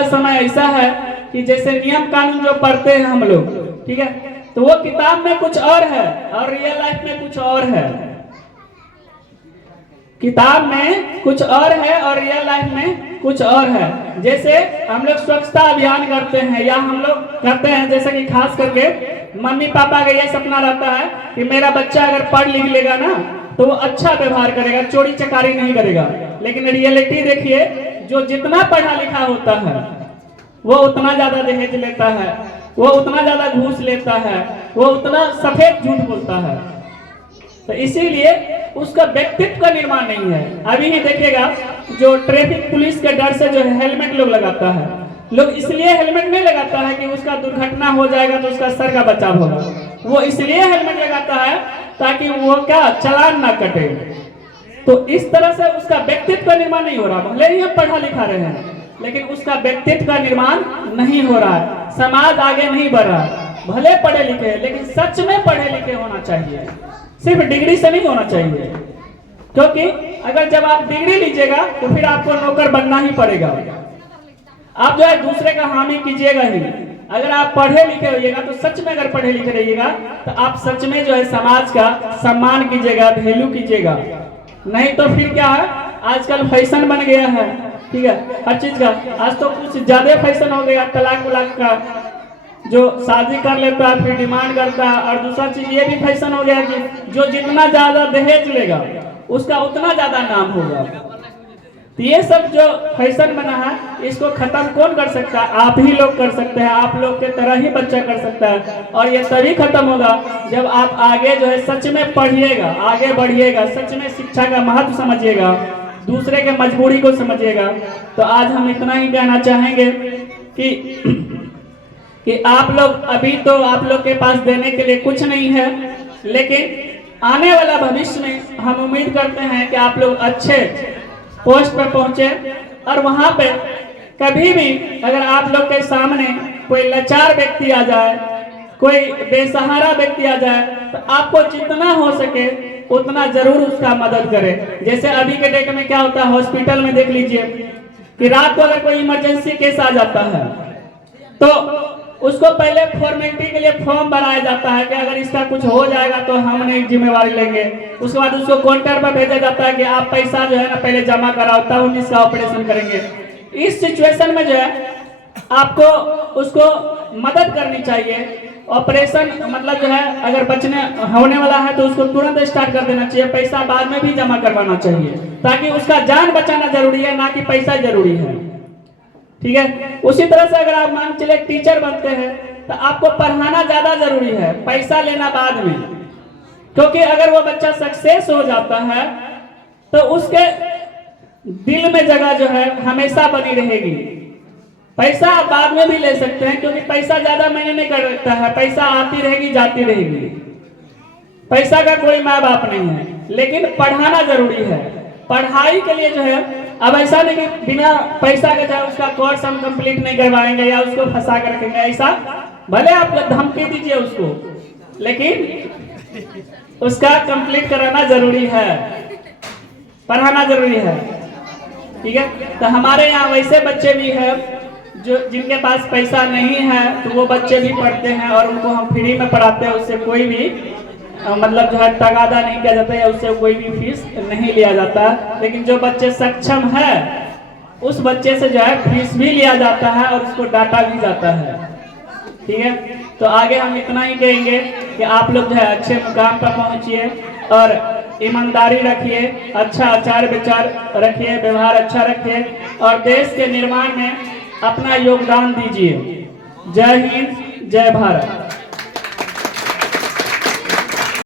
का समय ऐसा है कि जैसे नियम कानून जो पढ़ते हैं हम लोग, ठीक है, तो वो किताब में कुछ और है और रियल लाइफ में कुछ और है। किताब में कुछ और है और रियल लाइफ में कुछ और है। जैसे हम लोग स्वच्छता अभियान करते हैं या हम लोग करते हैं, जैसे कि खास करके मम्मी पापा का ये सपना रहता है कि मेरा बच्चा अगर पढ़ लिख लेगा ना तो वो अच्छा व्यवहार करेगा, चोरी चकारी नहीं करेगा। लेकिन रियलिटी देखिए, जो जितना पढ़ा लिखा होता है वो उतना ज्यादा दहेज लेता है, वो उतना ज्यादा घूस लेता है, वो उतना सफेद झूठ बोलता है। तो इसीलिए उसका व्यक्तित्व का निर्माण नहीं है। अभी ही देखिएगा, जो ट्रैफिक पुलिस के डर से जो हेलमेट लोग लगाता है, लोग इसलिए हेलमेट नहीं लगाता है कि उसका दुर्घटना हो जाएगा तो उसका सर का बचाव होगा। वो इसलिए हेलमेट लगाता है ताकि वो क्या चालान ना कटे। तो इस तरह से उसका व्यक्तित्व का निर्माण नहीं हो रहा। भले ही हम पढ़ा लिखा रहे हैं लेकिन उसका व्यक्तित्व का निर्माण नहीं हो रहा है, समाज आगे नहीं बढ़ रहा। भले पढ़े लिखे लेकिन सच में पढ़े लिखे होना चाहिए, सिर्फ डिग्री से नहीं होना चाहिए। क्योंकि अगर जब आप डिग्री लीजिएगा तो फिर आपको नौकर बनना ही पड़ेगा। आप जो है दूसरे का हामी कीजिएगा ही। अगर आप पढ़े लिखे होइएगा तो सच में अगर पढ़े लिखे रहिएगा तो आप सच में जो है समाज का सम्मान कीजिएगा, वैल्यू कीजिएगा। नहीं तो फिर क्या है, आजकल फैशन बन गया है, ठीक है, हर चीज का। आज तो कुछ ज्यादा फैशन हो गया तलाक वलाक का, जो शादी कर लेता है फिर डिमांड करता है। और दूसरा चीज ये भी फैशन हो गया कि जो जितना ज्यादा दहेज लेगा उसका उतना ज्यादा नाम होगा। तो ये सब जो फैशन बना है इसको खत्म कौन कर सकता है? आप ही लोग कर सकते हैं। आप लोग के तरह ही बच्चा कर सकता है। और ये तभी खत्म होगा जब आप आगे जो है सच में पढ़िएगा, आगे बढ़िएगा, सच में शिक्षा का महत्व समझिएगा, दूसरे के मजबूरी को समझिएगा। तो आज हम इतना ही कहना चाहेंगे कि आप लोग, अभी तो आप लोग के पास देने के लिए कुछ नहीं है, लेकिन आने वाला भविष्य में हम उम्मीद करते हैं कि आप लोग अच्छे पोस्ट पर पहुंचे। और वहां पे कभी भी अगर आप लोग के सामने कोई लाचार व्यक्ति आ जाए, कोई बेसहारा व्यक्ति आ जाए, तो आपको जितना हो सके उतना जरूर उसका मदद करें। जैसे अभी के डेट में क्या होता है, हॉस्पिटल में देख लीजिए कि रात को अगर कोई इमरजेंसी केस आ जाता है तो उसको पहले फॉर्मेलिटी के लिए फॉर्म भराया जाता है कि अगर इसका कुछ हो जाएगा तो हम नहीं जिम्मेवारी लेंगे। उसके बाद उसको काउंटर पर भेजा जाता है कि आप पैसा जो है ना पहले जमा कराओ तब हम इसका ऑपरेशन करेंगे। इस सिचुएशन में जो है आपको उसको मदद करनी चाहिए। ऑपरेशन मतलब जो है अगर बचने होने वाला है तो उसको तुरंत स्टार्ट कर देना चाहिए, पैसा बाद में भी जमा करवाना चाहिए, ताकि उसका जान बचाना जरूरी है, ना कि पैसा जरूरी है, ठीक है। उसी तरह से अगर आप मान चले टीचर बनते हैं तो आपको पढ़ाना ज्यादा जरूरी है, पैसा लेना बाद में। क्योंकि अगर वो बच्चा सक्सेस हो जाता है तो उसके दिल में जगह जो है हमेशा बनी रहेगी। पैसा आप बाद में भी ले सकते हैं क्योंकि पैसा ज्यादा महीने नहीं कर सकता है, पैसा आती रहेगी जाती रहेगी। पैसा का कोई माँ बाप नहीं है, लेकिन पढ़ाना जरूरी है। पढ़ाई के लिए जो है अब ऐसा नहीं कि बिना पैसा के चाहे उसका कोर्स हम कंप्लीट नहीं करवाएंगे या उसको फंसा कर रखेंगे। ऐसा भले आप धमकी दीजिए उसको, लेकिन उसका कंप्लीट कराना जरूरी है, पढ़ाना जरूरी है, ठीक है। तो हमारे यहाँ वैसे बच्चे भी हैं जो जिनके पास पैसा नहीं है तो वो बच्चे भी पढ़ते हैं और उनको हम फ्री में पढ़ाते हैं। उससे कोई भी मतलब जो है तगादा नहीं किया जाता है, उससे कोई भी फीस नहीं लिया जाता। लेकिन जो बच्चे सक्षम है उस बच्चे से जो है फीस भी लिया जाता है और उसको डांटा भी जाता है, ठीक है। तो आगे हम इतना ही कहेंगे कि आप लोग जो है अच्छे मुकाम पर पहुंचिए और ईमानदारी रखिए, अच्छा आचार विचार रखिए, व्यवहार अच्छा रखिए और देश के निर्माण में अपना योगदान दीजिए। जय हिंद, जय भारत।